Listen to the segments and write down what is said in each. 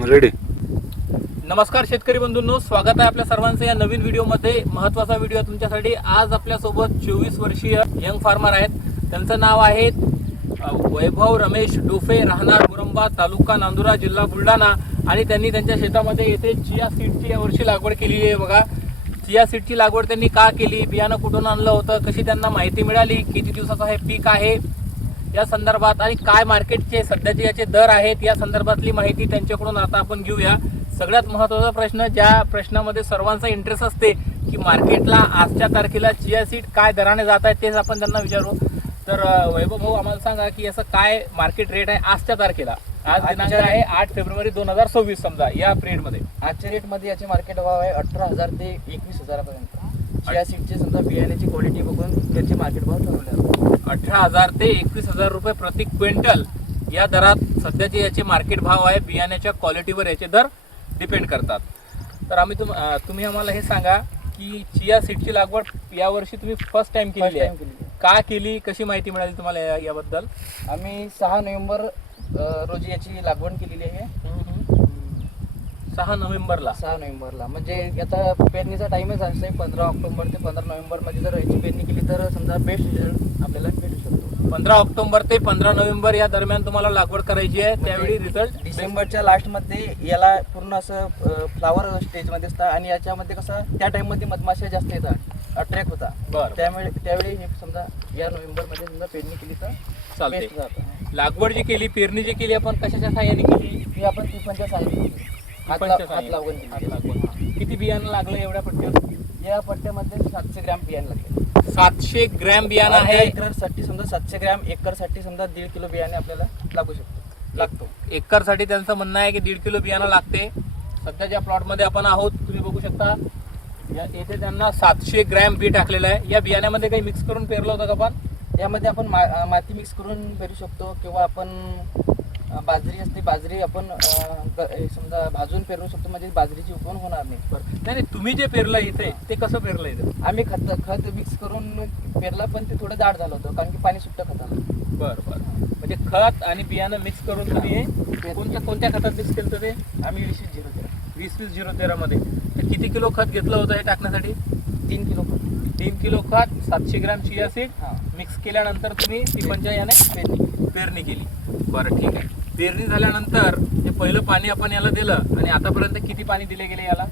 Ready. नमस्कार शेतकरी बंधूंनो, स्वागत आहे आपल्या सर्वांचं या नवीन व्हिडिओमध्ये. महत्त्वाचा व्हिडिओ तुमच्यासाठी. आज आपल्यासोबत 24 वर्षीय यंग फार्मर आहेत. त्यांचं नाव आहे वैभव रमेश डोफे, राहणार मुरंबा, तालुका नांदुरा, जिल्हा बुलढाणा. आणि त्यांनी त्यांच्या शेतामध्ये येथे चिया सीडची यावर्षी लागवड केलेली आहे. बघा, चिया सीडची लागवड त्यांनी का केली, बियाणं कुठून आणलं होतं, कशी त्यांना माहिती मिळाली, किती दिवसाचं हे पीक आहे या संदर्भात, आणि काय मार्केटचे सध्याचे याचे दर आहेत या संदर्भातली माहिती त्यांच्याकडून आता आपण घेऊया. सगळ्यात महत्त्वाचा प्रश्न, ज्या प्रश्नामध्ये सर्वांचा इंटरेस्ट असते की मार्केटला आजच्या तारखेला चिया सीड काय दराने जात आहेत, तेच आपण त्यांना विचारू. तर वैभव भाऊ, आम्हाला सांगा की असं काय मार्केट रेट आहे आजच्या तारखेला. आज दिनांक आहे 8 फेब्रुवारी 2026. समजा या पिरियडमध्ये आजच्या रेटमध्ये याचे मार्केट भाव आहे 18,000 ते 21,000 पर्यंत. चिया सीडचे समजा बियाण्याची क्वालिटी बघून त्याचे मार्केट भाव ठरवले. 18,000 ते 21,000 रुपये प्रति क्विंटल या दरात सध्याचे याचे मार्केट भाव आहे. बियाण्याच्या क्वालिटीवर याचे दर डिपेंड करतात. तर तुम्ही आम्हाला हे सांगा की चिया सीडची लागवड यावर्षी तुम्ही फर्स्ट टाइम केली आहे, का केली, कशी माहिती मिळाली तुम्हाला याबद्दल? आम्ही 6 नोव्हेंबर रोजी याची लागवड केलेली आहे. 6 नोव्हेंबरला. 6 नोव्हेंबरला म्हणजे आता पेरणीचा टाईमच असतो 15 ऑक्टोबर ते 15 नोव्हेंबरमध्ये जर याची पेरणी केली तर समजा बेस्ट रिझल्ट आपल्याला भेटू शकतो. 15 ऑक्टोबर ते 15 नोव्हेंबर या दरम्यान तुम्हाला लागवड करायची आहे. त्यावेळी रिझल्ट डिसेंबरच्या लास्टमध्ये याला पूर्ण असं फ्लावर स्टेजमध्ये असतात आणि याच्यामध्ये कसं त्या टाईममध्ये मधमाशा जास्त येतात, अट्रॅक्ट होता. बरं, त्यावेळी हे समजा या नोव्हेंबरमध्ये समजा पेरणी केली तर चालते. बेस्ट जातं. लागवड जी केली, पेरणी जी केली आपण कशाच्या सहाय्याने केली? ही आपण टिफनच्या साहाय्याने हात लावून केली. किती बियाणं लागलं एवढ्या पट्ट्यात? या पट्ट्यामध्ये 700 ग्रॅम बियाणं लागले. 700 ग्रॅम बियाणं आहे. एकरसाठी समजा 700 ग्रॅम, एकरसाठी समजा 1.5 किलो बियाणे आपल्याला लागतो. एकरसाठी त्यांचं म्हणणं आहे की 1.5 किलो बियाणं लागते. सध्या ज्या प्लॉटमध्ये आपण आहोत तुम्ही बघू शकता, येथे त्यांना 700 ग्रॅम बी टाकलेलं आहे. या बियाण्यामध्ये काही मिक्स करून पेरलं होतं का? पण यामध्ये आपण माती मिक्स करून पेरू शकतो किंवा आपण बाजरी असते, बाजरी आपण समजा भाजून पेरू शकतो, म्हणजे बाजरीची उगवण होणार नाही. नाही, तुम्ही जे पेरलं इथे ते कसं पेरलं इथे? आम्ही खत मिक्स करून पेरलं, पण ते थोडं जाड झालं होतं कारण की पाणी सुट्ट खताला. बरं, म्हणजे खत आणि बियाणं मिक्स करून तुम्ही कोणत्या खतात मिक्स केलं ते? आम्ही 20-0-13. 20-20-0-13 मध्ये. तर किती किलो खत घेतलं होतं हे टाकण्यासाठी? 3 किलो खत. 3 किलो खत, 700 ग्रॅम चिया सीड मिक्स केल्यानंतर तुम्ही टिफनच्या याने पेरणी केली. बरं, ठीक आहे. पेरणी झाल्यानंतर हे पहिलं पाणी आपण याला दिलं आणि आतापर्यंत किती पाणी दिले गेले याला?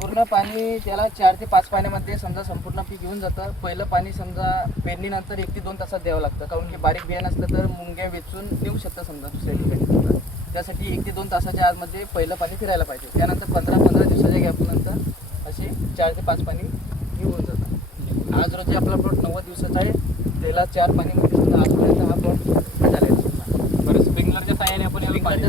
पूर्ण पाणी त्याला 4 ते 5 पाण्यामध्ये समजा संपूर्ण पीक घेऊन जातं. पहिलं पाणी समजा पेरणीनंतर 1 ते 2 तासात द्यावं लागतं, कारण की बारीक बियाणं असलं तर मुंग्या वेचून नेऊ शकतं समजा दुसऱ्या ठिकाणी. त्यासाठी 1 ते 2 तासाच्या आतमध्ये पहिलं पाणी फिरायला पाहिजे. त्यानंतर 15 दिवसाच्या गॅपनंतर असे 4 ते 5 पाणी घेऊन जातात. आज रोजी आपला प्लॉट 90 दिवसाचा आहे. त्याला 4 पाणीमध्ये सुद्धा आजपर्यंत हा प्लॉट झाला आहे. बरं, स्प्रिंकलरच्या साहाय्याने आपण याला पाणी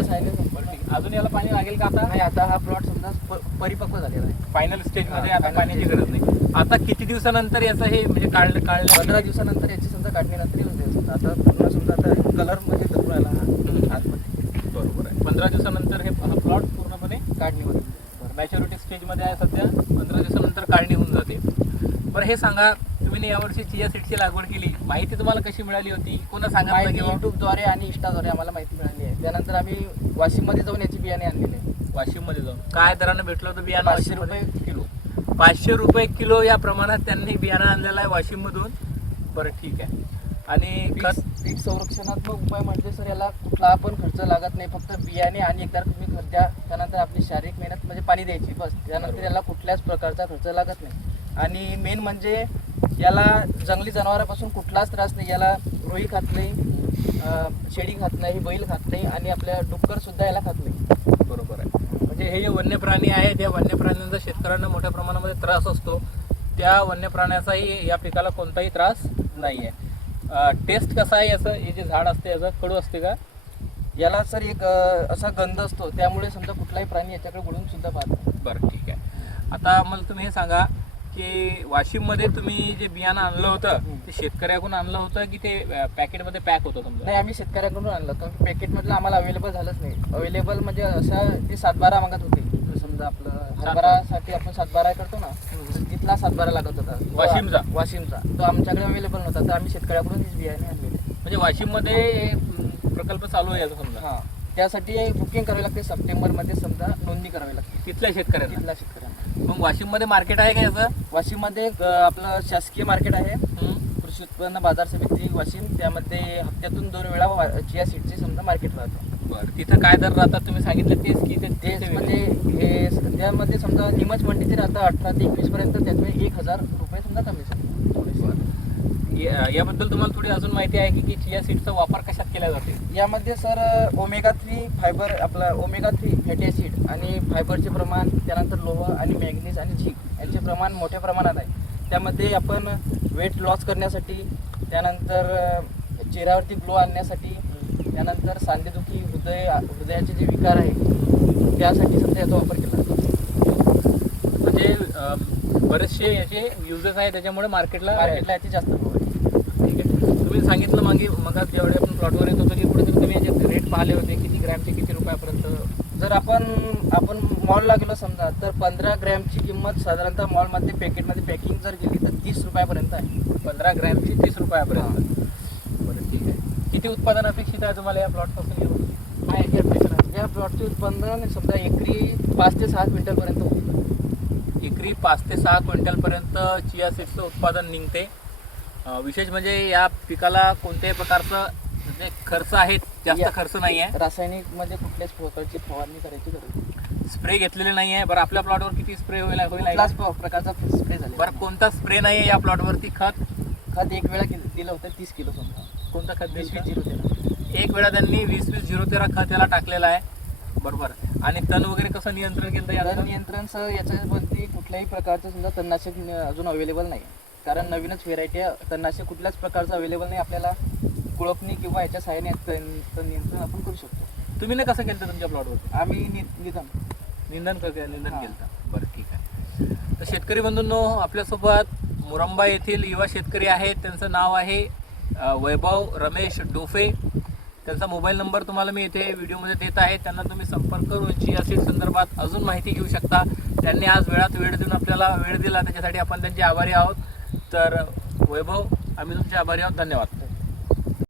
अजून याला पाणी लागेल का आता? नाही, आता हा प्लॉट समजा परिपक्व झालेला आहे. फायनल स्टेजमध्ये आता पाण्याची गरज नाही. आता किती दिवसानंतर याचं हे म्हणजे काढलं 15 दिवसानंतर याची समजा काढणीनंतर येऊन जाईल. आता पूर्ण समजा आता कलर म्हणजे धरून राहिला हा आतमध्ये. बरोबर आहे. 15 दिवसानंतर हे प्लॉट पूर्णपणे काढणीमध्ये मॅच्युरिटी स्टेजमध्ये आहे सध्या. 15 दिवसानंतर काढणी होऊन जाते. बरं, हे सांगा, तुम्ही यावर्षी चिया सीडची लागवड केली, माहिती तुम्हाला कशी मिळाली होती, कोणा सांगितलं? किंवा यूट्यूबद्वारे आणि इंस्टाद्वारे आम्हाला माहिती मिळाली आहे. त्यानंतर आम्ही वाशिममध्ये जाऊन याची बियाणे आणलेले. वाशिममध्ये जाऊन काय दरानं भेटलं होतं बियाणं? 500 रुपये किलो. 500 रुपये किलो या प्रमाणात त्यांनी बियाणं आणलेलं आहे वाशिममधून. बरं, ठीक आहे. आणि पीक संरक्षणात्मक उपाय म्हणजे सर याला कुठला पण खर्च लागत नाही. फक्त बियाणे आणि एकदा तुम्ही खत द्या, त्यानंतर आपली शारीरिक मेहनत म्हणजे पाणी द्यायची, बस. त्यानंतर याला कुठल्याच प्रकारचा खर्च लागत नाही. आणि मेन म्हणजे याला जंगली जनावरांपासून कुठलाच त्रास नाही. याला रोई खात नाही, शेळी खात नाही, बैल खात नाही आणि आपल्या डुक्कर सुद्धा याला खात नाही. बरोबर आहे. म्हणजे हे जे वन्य प्राणी आहेत, या वन्य प्राण्यांचा शेतकऱ्यांना मोठ्या प्रमाणामध्ये त्रास असतो. त्या वन्य प्राण्याचाही या पिकाला कोणताही त्रास नाही आहे. टेस्ट कसा आहे याचं? हे जे झाड असते याचं कडू असते का? याला सर एक असा गंध असतो, त्यामुळे समजा कुठलाही प्राणी याच्याकडे वळून सुद्धा पाहतो. बरं, ठीक आहे. आता मला तुम्ही हे सांगा की वाशिममध्ये तुम्ही जे बियाणं आणलं होतं ते शेतकऱ्याकडून आणलं होतं की ते पॅकेटमध्ये पॅक होतं तुमचं? नाही, आम्ही शेतकऱ्याकडून आणलं, कारण पॅकेटमधलं आम्हाला अवेलेबल झालंच नाही. अवेलेबल म्हणजे असं ते 7-12 मागत होते. समजा आपलं हरभरासाठी आपण 7-12 करतो ना, तिथला 7-12 लागत होता वाशिमचा. तो आमच्याकडे अवेलेबल नव्हता, तर आम्ही शेतकऱ्याकडून बियाणे आणलेले. म्हणजे वाशिममध्ये प्रकल्प चालू आहे याचा समजा? हां. त्यासाठी बुकिंग करावी लागते. सप्टेंबरमध्ये समजा नोंदणी करावी लागते तिथल्या शेतकऱ्यांना. तिथल्या शेतकऱ्यांना. मग वाशिममध्ये मार्केट आहे का याचं? वाशिममध्ये आपलं शासकीय मार्केट आहे, हं. कृषी उत्पन्न बाजार समिती वाशिम. त्यामध्ये हप्त्यातून 2 वेळा चिया सीडचे समजा मार्केट राहतं. बरं, तिथं काय दर राहतात तुम्ही सांगितलं तेच की तेच म्हणजे हे त्यामध्ये समजा निमच मंडीचे राहतं 18 ते 21 पर्यंत. त्याच्यामुळे 1000 रुपये समजा कमी झाले थोडेसे. याबद्दल तुम्हाला थोडी अजून माहिती आहे की चिया सीडचा वापर कशात केला जाते? यामध्ये सर ओमेगा 3 फायबर, आपला ओमेगा 3 फॅटी ॲसिड आणि फायबरचे प्रमाण, त्यानंतर लोह आणि मॅग्नीज आणि झिंक यांचे प्रमाण मोठ्या प्रमाणात आहे. त्यामध्ये आपण वेट लॉस करण्यासाठी, त्यानंतर चेहऱ्यावरती ग्लो आणण्यासाठी, त्यानंतर सांधेदुखी, हृदयाचे जे विकार आहे त्यासाठी सध्या याचा वापर केला जातो. म्हणजे बरेचसे याचे युजेस आहे, त्याच्यामुळे मार्केटला याची जास्त भाव आहे. ठीक आहे. तुम्ही सांगितलं मग जेवढे आपण प्लॉटवर येत होतो की पुढे तुम्ही याचे रेट पाहिले होते किती ग्रॅमचे किती रुपयापर्यंत? जर आपण मॉलला गेलो समजा तर 15 ग्रॅमची किंमत साधारणतः मॉलमध्ये पॅकेटमध्ये पॅकिंग जर गेली तर 30 रुपयापर्यंत आहे. 15 ग्रॅमची 30 रुपयापर्यंत. बरं, ठीक आहे. किती उत्पादन अपेक्षित आहे तुम्हाला या प्लॉटपासून घेऊन? या प्लॉटचे उत्पादन समजा एकरी 5 ते 6 क्विंटलपर्यंत होईल. एकरी 5 ते 6 क्विंटलपर्यंत चिया सीड्सचं उत्पादन निघते. विशेष म्हणजे या पिकाला कोणत्याही प्रकारचं म्हणजे खर्च आहे, जास्त खर्च नाही आहे. रासायनिक मध्ये कुठल्याच प्रकारची फवारणी करायची गरज नाही. स्प्रे घेतलेले नाही आहे. बरं, आपल्या प्लॉटवर किती स्प्रे होईल? कुठलाच प्रकारचा स्प्रे झाला. बरं, कोणता स्प्रे नाही आहे या प्लॉटवरती? खत एक वेळा दिलं होतं 30 किलो समजा. कोणतं खत? 20-20-0-13. एक वेळा त्यांनी 20-20-0-13 खत याला टाकलेलं आहे. बरोबर. आणि तण वगैरे कसं नियंत्रण केलं? याचं नियंत्रण सर याच्यावरती कुठल्याही प्रकारचं समजा तणनाशक अजून अवेलेबल नाही, कारण नवीनच व्हेरायटी आहे. तणनाशक कुठल्याच प्रकारचं अवेलेबल नाही. आपल्याला कुळपणी किंवा याच्या सहाय्याने तण नियंत्रण आपण करू शकतो. तुम्ही कसं केलं तुमच्या प्लॉटवर? आम्ही निंदन केलं. बरं, ठीक आहे. तर शेतकरी बंधूंनो, आपल्यासोबत मुरंबा येथील युवा शेतकरी आहेत. त्यांचं नाव आहे वैभव रमेश डोफे. त्यांचा मोबाईल नंबर तुम्हाला मी इथे व्हिडिओमध्ये देत आहे. त्यांना तुम्ही संपर्क करून चिया सीड संदर्भात अजून माहिती घेऊ शकता. त्यांनी आज वेळ देऊन आपल्याला वेळ दिला, त्याच्यासाठी आपण त्यांचे आभारी आहोत. तर वैभव, आम्ही तुमचे आभारी आहोत. धन्यवाद.